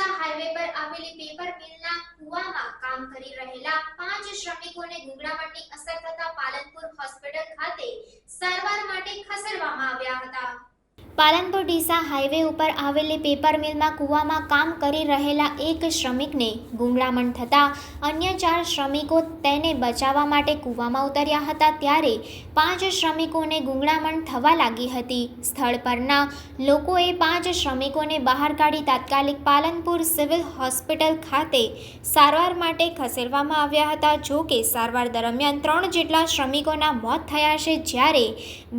Deesa highway પર આવેલી paper મિલના કુવામાં કામ કરી રહેલા પાંચ શ્રમિકોને ગુંગળામણની અસર થતા પાલનપુર હોસ્પિટલ ખાતે સારવાર માટે ખસેડવામાં આવ્યા હતા. પાલનપુર ડીસા હાઈવે ઉપર આવેલી પેપર મિલમાં કૂવામાં કામ કરી રહેલા એક શ્રમિકને ગુંગળામણ થતાં અન્ય ચાર શ્રમિકો તેને બચાવવા માટે કૂવામાં ઉતર્યા હતા ત્યારે પાંચ શ્રમિકોને ગુંગળામણ થવા લાગી હતી. સ્થળ પરના લોકોએ પાંચ શ્રમિકોને બહાર કાઢી તાત્કાલિક પાલનપુર સિવિલ હોસ્પિટલ ખાતે સારવાર માટે ખસેડવામાં આવ્યા હતા. જો કે સારવાર દરમિયાન ત્રણ જેટલા શ્રમિકોના મોત થયા છે, જ્યારે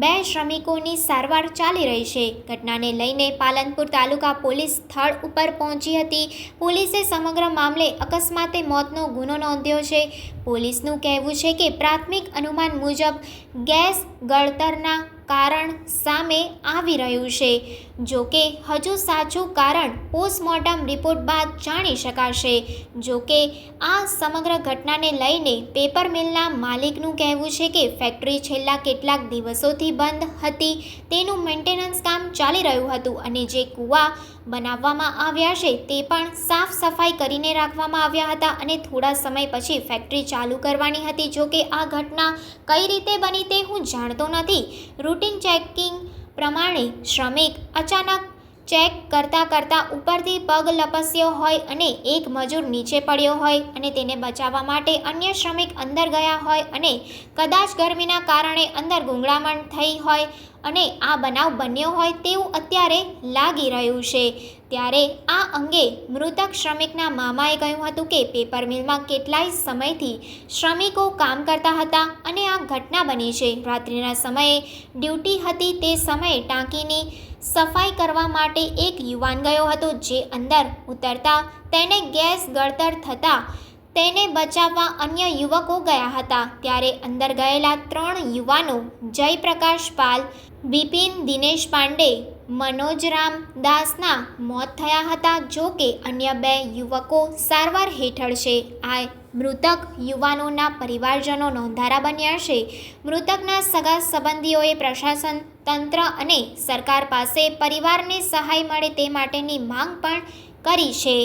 બે શ્રમિકોની સારવાર ચાલી રહી છે. ઘટનાને લઈને પાલનપુર તાલુકા પોલીસ સ્થળ ઉપર પહોંચી હતી. પોલીસે સમગ્ર મામલે અકસ્માતે મોતનો ગુનો નોંધ્યો છે. પોલીસનું કહેવું છે કે પ્રાથમિક અનુમાન મુજબ ગેસ, ગળતરના કારણ સામે આવી રહ્યું છે. જો કે, હજુ સાચું કારણ પોસ્ટમોર્ટમ રિપોર્ટ બાદ જાણી શકાશે. જો કે, આ સમગ્ર ઘટનાને લઈને પેપર મિલના માલિકનું કહેવું છે કે ફેક્ટરી છેલ્લા કેટલાક દિવસોથી બંધ હતી. તેનું મેન્ટેનન્સ કામ ચાલી રહ્યું હતું અને જે કૂવા બનાવવામાં આવ્યા છે તે પણ સાફ સફાઈ કરીને રાખવામાં આવ્યા હતા અને થોડા સમય પછી ફેક્ટરી ચાલુ કરવાની હતી. જો કે, આ ઘટના કઈ રીતે બની તે હું જાણતો નથી. રૂટિન ચેકિંગ પ્રમાણે શ્રમિક અચાનક ચેક કરતાં કરતાં ઉપરથી પગ લપસ્યો હોય અને એક મજૂર નીચે પડ્યો હોય અને તેને બચાવવા માટે અન્ય શ્રમિક અંદર ગયા હોય અને કદાચ ગરમીના કારણે અંદર ગુંગળામણ થઈ હોય અને આ બનાવ બન્યો હોય તેવું અત્યારે લાગી રહ્યું છે. ત્યારે આ અંગે મૃતક શ્રમિકના મામાએ કહ્યું હતું કે પેપર મિલમાં કેટલાય સમયથી શ્રમિકો કામ કરતા હતા અને આ ઘટના બની છે. રાત્રિના સમયે ડ્યુટી હતી તે સમયે ટાંકીની સફાઈ કરવા માટે એક યુવાન ગયો હતો જે અંદર ઉતરતા તેને ગેસ ગળતર થતાં તેને બચાવવા અન્ય યુવકો ગયા હતા. ત્યારે અંદર ગયેલા ત્રણ યુવાનો જયપ્રકાશ પાલ, બિપિન દિનેશ પાંડે મનોજરામ દાસના મોત થયા હતા જો કે અન્ય બે યુવકો સારવાર હેઠળ છે. આ મૃતક યુવાનોના પરિવારજનો નોંધારા બન્યા છે. મૃતકના સગા સંબંધીઓએ પ્રશાસન તંત્ર અને સરકાર પાસે પરિવારને સહાય મળે તે માટેની માંગ પણ કરી છે.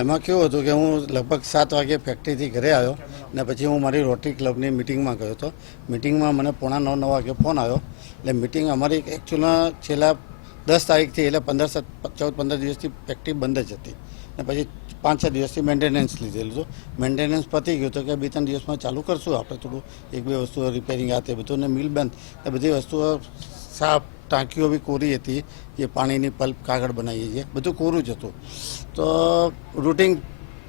એમાં કેવું હતું કે હું લગભગ સાત વાગે ફેક્ટરીથી ઘરે આવ્યો ને પછી હું મારી રોટરી ક્લબની મિટિંગમાં ગયો હતો. મિટિંગમાં મને પોણા નવ નવ વાગે ફોન આવ્યો. એટલે મિટિંગ અમારી એકચ્યુઅલમાં છેલ્લા દસ તારીખથી એટલે પંદર ચૌદ, પંદર દિવસથી ફેક્ટરી બંધ જ હતી. અને પછી પાંચ, છ દિવસથી મેન્ટેનન્સ લીધેલું હતું. મેન્ટેનન્સ પતી ગયું તો કે બે, ત્રણ દિવસમાં ચાલુ કરશું આપણે થોડું. એક, બે વસ્તુઓ રિપેરિંગ આ તે બધું ને મિલ બંધ. એ બધી વસ્તુઓ સાફ, ટાંકીઓ બી કોરી હતી. જે પાણીની પલ્પ કાગળ બનાવીએ છીએ. બધું કોરું જ હતું. તો રૂટિન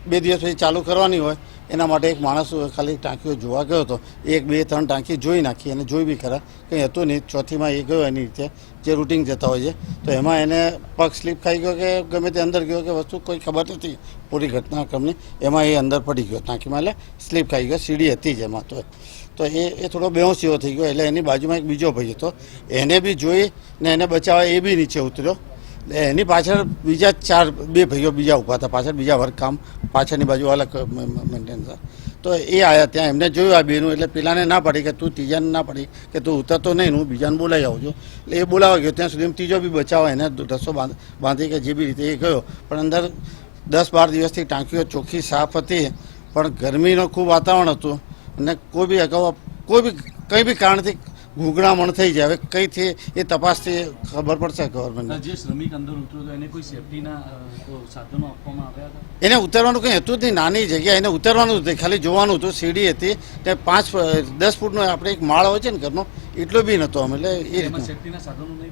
બે દિવસ પછી ચાલુ કરવાની હોય એના માટે એક માણસ ખાલી ટાંકીઓ જોવા ગયો હતો. એક, બે, ત્રણ ટાંકી જોઈ નાખી અને જોઈ બી ખરા કંઈ હતું નહીં. ચોથીમાં એ ગયો એની રીતે જે રૂટિન જતા હોય છે. તો એમાં એને પગ સ્લીપ ખાઈ ગયો કે ગમે તે અંદર ગયો કે વસ્તુ કોઈ ખબર નથી. પૂરી ઘટનાક્રમની એમાં એ અંદર પડી ગયો. ટાંકીમાં એટલે સ્લીપ ખાઈ ગયો. સીડી હતી જ એમાં તો. તો એ એ થોડો બેહોશ જેવો થઈ ગયો. એટલે એની બાજુમાં એક બીજો ભાઈ હતો. એને બી જોઈ ને એને બચાવવા એ બી નીચે ઉતર્યો. એની પાછળ બીજા ચાર, બે ભાઈઓ બીજા ઊભા હતા. પાછળ બીજા વર્ક કામ પાછળની બાજુ અલગ મેન્ટેન તો એ આવ્યા ત્યાં, એમને જોયું આ બેનું, એટલે પેલાને ના પડી કે તું ત્રીજાને ના પડી કે તું ઉતરતો નહીં હું બીજાને બોલાવી આવું છું. એટલે એ બોલાવા ગયો. ત્યાં સુધી ત્રીજો બી બચાવવા એને બાંધ, બાંધી કે જે બી રીતે એ ગયો. પણ અંદર દસ બાર દિવસથી ટાંકીઓ ચોખ્ખી સાફ હતી, પણ ગરમીનું ખૂબ વાતાવરણ હતું. અને કોઈ બી અગાઉ કોઈ બી, કંઈ બી કારણથી ગુંગળામણ થઈ જાય. હવે કઈથી એ તપાસથી ખબર પડશે ગવર્મેન્ટ જે શ્રમિક અંદર ઉતર્યો હતો એને કોઈ સેફટીના સાધનો આપવામાં આવ્યા હતા? એને ઉતરવાનું કંઈ હતું જ નહીં. નાની જગ્યા એને ઉતરવાનું હતું ખાલી જોવાનું હતું સીડી હતી. તે પાંચ દસ ફૂટનો આપણે એક માળ હોય છે ને ઘરનો એટલો બી નહોતો અમે એટલે એ રીતનું.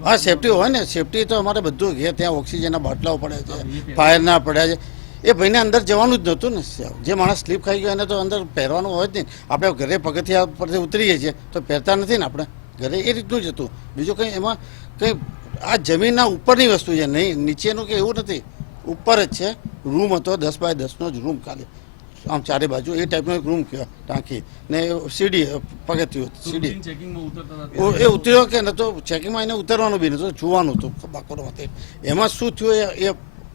હા સેફટી હોય ને. સેફટી તો અમારે બધું ઘેર ત્યાં ઓક્સિજનના બાટલાઓ પડ્યા છે ફાયરના પડ્યા છે. એ ભાઈને અંદર જવાનું જ નહોતું ને. જે માણસ સ્લીપ ખાઈ ગયો એને તો અંદર પહેરવાનું હોય જ નહીં. આપણે ઘરે પગથિયા પરથી ઉતરીએ છીએ તો પહેરતા નથી ને આપણે. ઘરે એ રીતનું જ હતું. બીજું કંઈ એમાં કંઈ આ જમીનના ઉપરની વસ્તુ છે નહીં નીચેનું કે એવું નથી. ઉપર જ છે. રૂમ હતો દસ બાય દસનો જ રૂમ ખાલી. આમ ચારે બાજુ એ ટાઈપનો એક રૂમ કહેવાય ટાંકી. ને સીડી પગથિયું સીડી. એ ઉતર્યો કે નતો ચેકિંગમાં એને ઉતરવાનું બી નહોતું. જોવાનું હતું બાકોરમાંથી એમાં શું થયું એ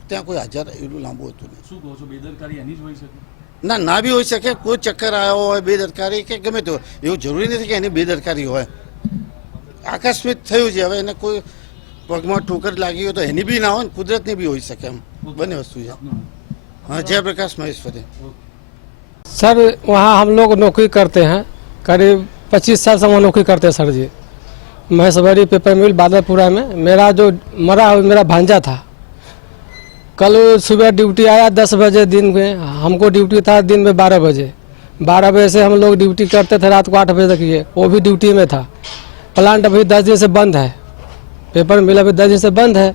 ત્યાં કોઈ હાજર એટલું લાંબુ હતું નહીં શું કહો છો બેદરકારી એની જ હોઈ શકે ના ના બી હોઈ શકે કોઈ ચક્કર આવ્યો હોય બેદરકારી કે ગમે તે હોય એવું જરૂરી નથી કે એની બેદરકારી હોય આકસ્મિક થયું છે હવે એને કોઈ પગમાં ઠોકર લાગી હોય તો એની બી ના હોય ને કુદરતની બી હોઈ શકે એમ બંને વસ્તુ છે આપનું નામ? હા જયપ્રકાશ મહેશ્વરી ઓકે सर वहाँ हम लोग नौकरी करते हैं करीब पच्चीस साल से वहाँ नौकरी करते हैं सर जी महेशवरी पेपर मिल बादलपुरा में मेरा जो मरा हुआ मेरा भांजा था कल सुबह ड्यूटी आया दस बजे दिन में, हमको ड्यूटी था दिन में बारह बजे। बारह बजे से हम लोग ड्यूटी करते थे रात को आठ बजे तक ये, वो भी ड्यूटी में था। प्लांट अभी दस दिन से बंद है। पेपर मिल अभी दस दिन से बंद है।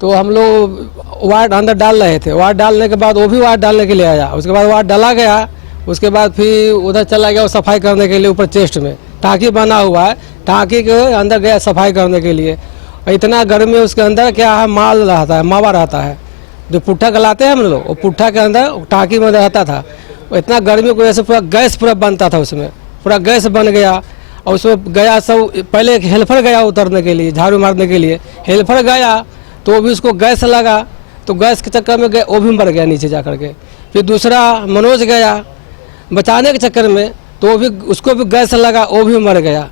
तो हम लोग वार्ड अंदर डाल रहे थे। वार्ड डालने के बाद वो भी वार्ड डालने के लिए आया। उसके बाद वार्ड डाला गया। उसके बाद फिर उधर चला गया वो सफ़ाई करने के लिए ऊपर चेस्ट में। टाँकी बना हुआ है। टाँकी के अंदर गया सफ़ाई करने के लिए। इतना गर्मी उसके अंदर क्या है? माल रहता है, मावा रहता है। जो पुट्ठा गलाते हैं हम लोग, वो पुट्ठा के अंदर टाँकी में रहता था। इतना गर्मी की वजह से पूरा गैस पूरा बनता था उसमें। पूरा गैस बन गया और उसमें गया सब, पहले एक हेल्पर गया उतरने के लिए, झाड़ू मारने के लिए। हेल्पर गया तो वो भी उसको गैस लगा तो गैस के चक्कर में गया वो भी मर गया नीचे जा कर के। फिर दूसरा मनोज गया, बचाने के चक्कर में तो वो भी, उसको भी गैस लगा, वो भी मर गया।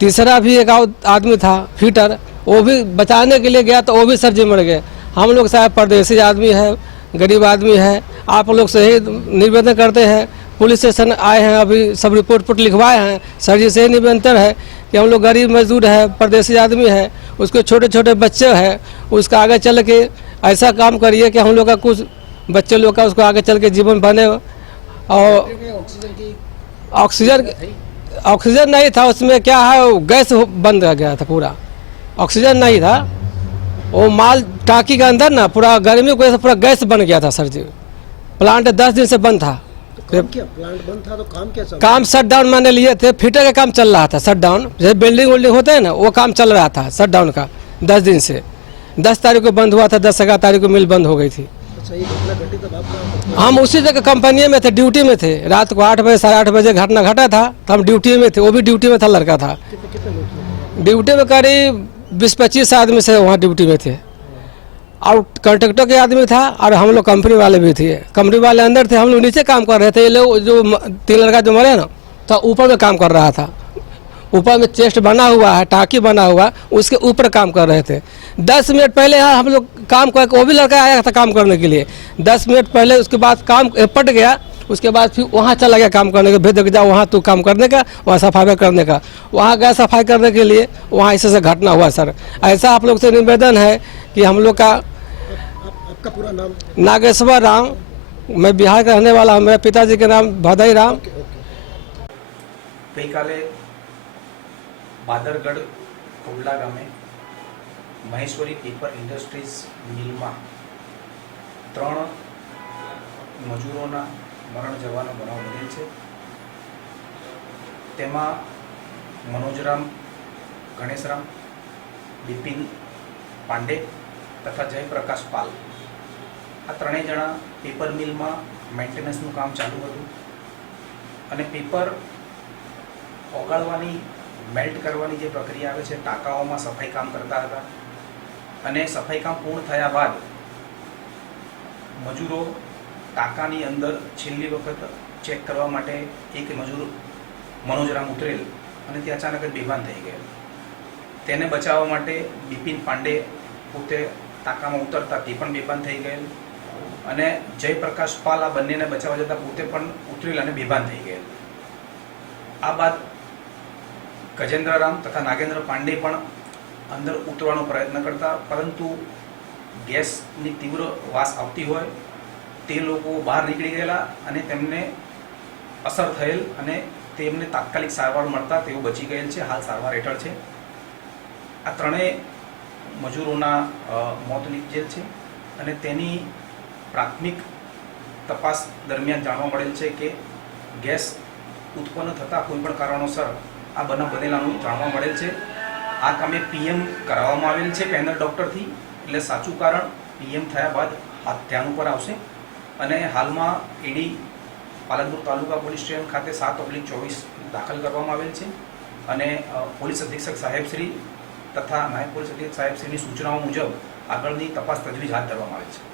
तीसरा भी एक आदमी था, फिटर, वो भी बचाने के लिए गया तो वो भी सर जी मर गए। हम लोग साहब परदेसी आदमी है, गरीब आदमी है। आप लोग से ही निवेदन करते हैं। पुलिस स्टेशन आए हैं, अभी सब रिपोर्ट पुट लिखवाए हैं। सर जी से ही निवेदन है कि हम लोग गरीब मजदूर है, परदेसी आदमी है, उसके छोटे छोटे बच्चे हैं, उसका आगे चल के ऐसा काम करिए कि हम लोग का कुछ बच्चे लोग का उसको आगे चल के जीवन बने। और ऑक्सीजन ऑक्सीजन नहीं था, उसमें क्या है गैस बंद हो गया था पूरा। ऑक्सीजन नहीं था। वो माल टाकी के अंदर ना पूरा गर्मी की पूरा गैस बन गया था सर जी। प्लांट दस दिन से बंद था। काम क्या प्लांट बंद था तो काम क्या काम शट डाउन मैंने लिए थे फिटर का काम चल रहा था शट डाउन जैसे बिल्डिंग विल्डिंग होते हैं ना वो काम चल रहा था शट डाउन का दस दिन से। दस तारीख को बंद हुआ था दस ग्यारह तारीख को मिल बंद हो गई थी। अच्छा? हम उसी जगह कंपनी में थे ड्यूटी में थे। रात को आठ बजे साढ़े आठ बजे घटना घटा था तो हम ड्यूटी में थे वो भी ड्यूटी में था लड़का थे। ड्यूटी में करीब बीस पच्चीस आदमी से वहाँ ड्यूटी में थे। और कंट्रेक्टर के आदमी था और हम लोग कंपनी वाले भी थे। कंपनी वाले अंदर थे, हम लोग नीचे काम कर रहे थे। ये लोग जो तीन लड़का जो मरे ना तो ऊपर में काम कर रहा था। ऊपर में चेस्ट बना हुआ है टाँकी बना हुआ है, उसके ऊपर काम कर रहे थे दस मिनट पहले यहाँ हम लोग काम कर वो भी लड़का आया था काम करने के लिए दस मिनट पहले उसके बाद काम पट गया उसके बाद फिर वहाँ चला गया काम करने का भेज दे के जाओ वहाँ तू काम करने का वहाँ सफाई करने का वहाँ गया सफाई करने के लिए वहाँ ऐसे से घटना हुआ सर ऐसा आप लोग से निवेदन है कि हम लोग का आप, आपका पूरा नाम नागेश्वर राम मैं बिहार का रहने वाला हूँ मेरे पिताजी के नाम भदई राम ओके ओके ગઈકાલે બાદરગઢ ખોડલા ગામે, મહેશ્વરી પેપર ઇન્ડસ્ટ્રીઝ મિલમાં ત્રણ મજૂરોના મરણ જવાનો બનાવ બનેલ છે. તેમાં મનોજરામ, ગણેશરામ, બિપિન પાંડે તથા જયપ્રકાશ પાલ. આ ત્રણેય જણા પેપર મિલમાં મેન્ટેનન્સનું કામ ચાલુ હતું અને પેપર ઓગાળવાની મેલ્ટ કરવાની જે પ્રક્રિયા આવે છે, ટાંકાઓમાં સફાઈ કામ કરતા હતા. અને સફાઈ કામ પૂર્ણ થયા બાદ મજૂરો ટાંકાની અંદર છેલ્લી વખત ચેક કરવા માટે એક મજૂર મનોજરામ ઉતરેલ અને તે અચાનક જ બેભાન થઈ ગયેલ તેને બચાવવા માટે બિપિન પાંડે પોતે ટાંકામાં ઉતરતા તે પણ બેભાન થઈ ગયેલ અને જયપ્રકાશ પાલ આ બંનેને બચાવવા જતાં પોતે પણ ઉતરેલ અને બેભાન થઈ ગયેલ. આ બાદ ગજેન્દ્રરામ તથા નાગેન્દ્ર પાંડે પણ અંદર ઉતરવાનો પ્રયત્ન કરતા, પરંતુ ગેસની તીવ્ર વાસ આવતી હોય, તે લોકો બહાર નીકળી ગયેલા અને તેમને અસર થયેલ અને તેમને તાત્કાલિક સારવાર મળતા તેઓ બચી ગયેલ છે, હાલ સારવાર હેઠળ છે. આ ત્રણેય મજૂરોના મોત નીપજેલ છે અને તેની પ્રાથમિક તપાસ દરમિયાન જાણવા મળેલ છે કે ગેસ ઉત્પન્ન થતા કોઈપણ કારણોસર આ બનાવ બનેલાનું જાણવા મળેલ છે. આ કામે પીએમ કરાવવામાં આવેલ છે પેનલ ડૉક્ટરથી. એટલે સાચું કારણ, પીએમ થયા બાદ હાથ ધ્યાન ઉપર આવશે. અને હાલમાં ઈડી પાલનપુર તાલુકા પોલીસ સ્ટેશન ખાતે સાત ઓગણીસ ચોવીસ દાખલ કરવામાં આવેલ છે. અને પોલીસ અધિક્ષક સાહેબશ્રી તથા નાયબ પોલીસ અધિક્ષક સાહેબશ્રીની સૂચનાઓ મુજબ આગળની તપાસ તજવીજ હાથ ધરવામાં આવેલ છે.